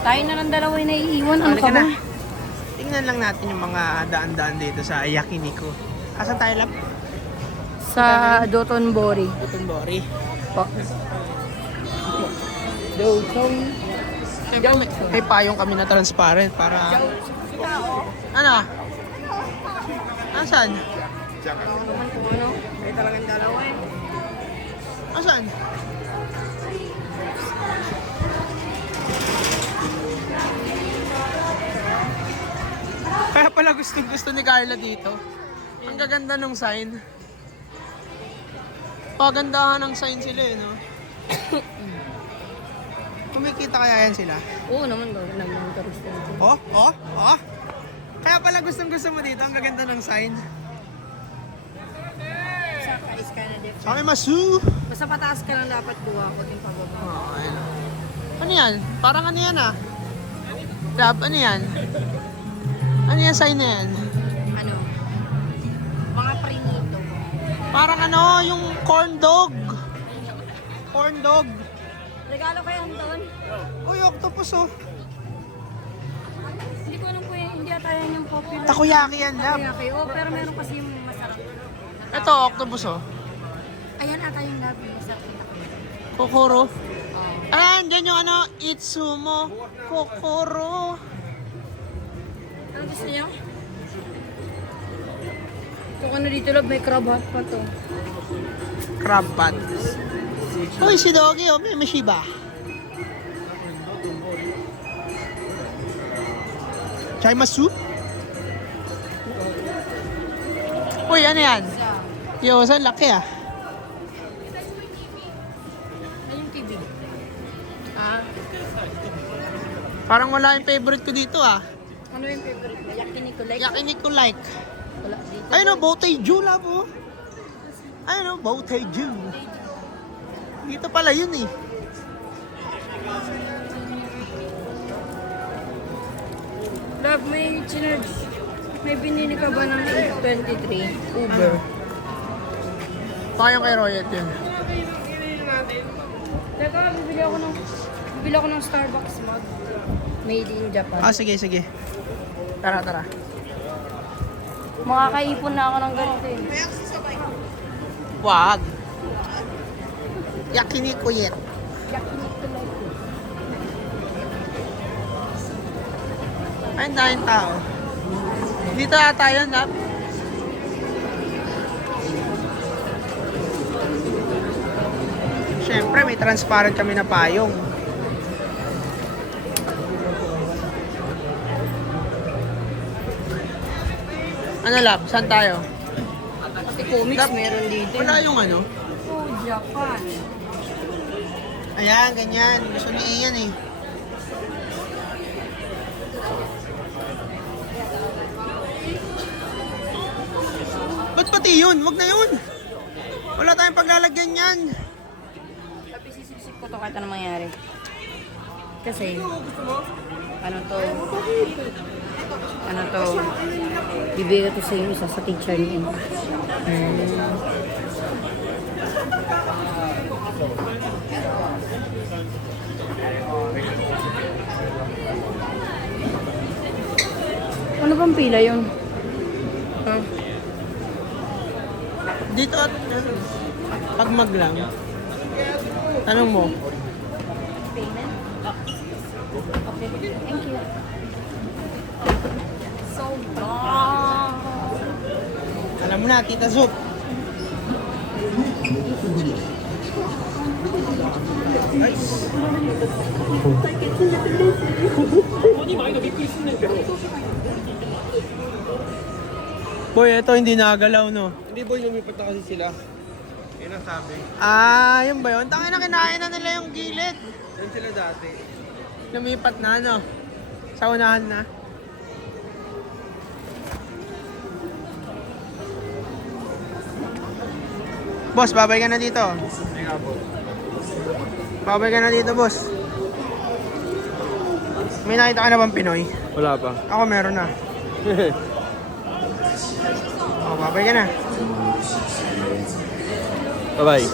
Tayo na lang dalawa yung naiiwan. Ano Halika ka ba? na. Tingnan lang natin yung mga daan-daan dito sa Yakiniku. Asan tayo, Lap? Sa Dotonbori. Dotonbori. Po. Doton. Siyempre, may payong kami na transparent para... Ano? Asan? May talagang dalawa eh. Asan? Kaya pala gusto ni Carla dito. Ang gaganda ng sign. Pagandahan ng sign sila eh, no? Kumikita kaya yan sila? Oo naman, gawin naman ng turista natin. Oh. Kaya pala gusto mo dito. Ang gaganda ng sign. Saka is kind of different. Sabi masu! Basta pataas ka lang dapat buha ko din pababa. Oh, ayun. Ano yan? Parang ano yan ah? Lab, ano yan? Ano yung sign na yan? Ano? Mga prinito. Parang ano, yung corn dog. Corn dog. Regalo kayo doon? Uy, octopus oh. Hindi ko alam po yan. Hindi ata yan yung popular. Takoyaki yan, Lab. Takoyaki. Oo, pero meron kasi yung masarap. Ito, octopus oh. Ayan ata yung labi. Masarap yung takoyaki. Kokoro. Ayan, dyan yung ano, Itsumo. Kokoro. Ano gusto niyo? Kung ano dito lab, may crab hot pa to. Crab pot. Uy, si Doggy oh, may Shiba. Chai masu? Uy, ano yan? Yo, saan laki ah? Ano yung TV? Ah, Parang wala yung favorite ko dito ah. ano yung favorite mo? Yakiniku like? Yakiniku like. Wala dito. Ayun o, Boteju lab oh. Ayun o, Boteju. Dito pala yun eh. Love, may chinarge. May binili ka ba ng 823? Uber. Payong kay Royet yun. Teka, bibili ako ng Starbucks mug. Made in Japan. Ah, sige. Tara. Makakaipon na ako ng ganito eh. Wag. Yakiniku yet. Yakiniku like. Ayun tayong tao. Dito ata yun, Nap. Siyempre, may transparent kami na payong. Ano, Lab? Saan tayo? Kasi comics meron dito. Wala yung ano? Oh, Japan. Ayan, ganyan. Gusto ni Ian eh. Ba't pati yun? Wag na yun. Wala tayong paglalagyan yan. Tapi sisip ko to kahit anong mangyari. Kasi, ano to, bibigay ko sa inyo isa sa teacher niyo. Ano bang pila yun? Huh? Dito at pagmag lang. Tanong mo. Payment? Okay, thank you. So long! Alam mo na, Tita Zup. Boy, ito hindi nagalaw, no? Hindi boy, lumipat na kasi sila. Yun ang sabi. Ah, yun ba yun? Tangina, kinain na nila yung gilid. Yan sila dati. Lumipat na, no? Sa unahan na. Boss, babay ka na dito. Hindi nga po. Babay ka na dito, boss. May nakita ka na bang Pinoy? Wala pa. Ako meron na. Oh, babay ka na. Bye-bye.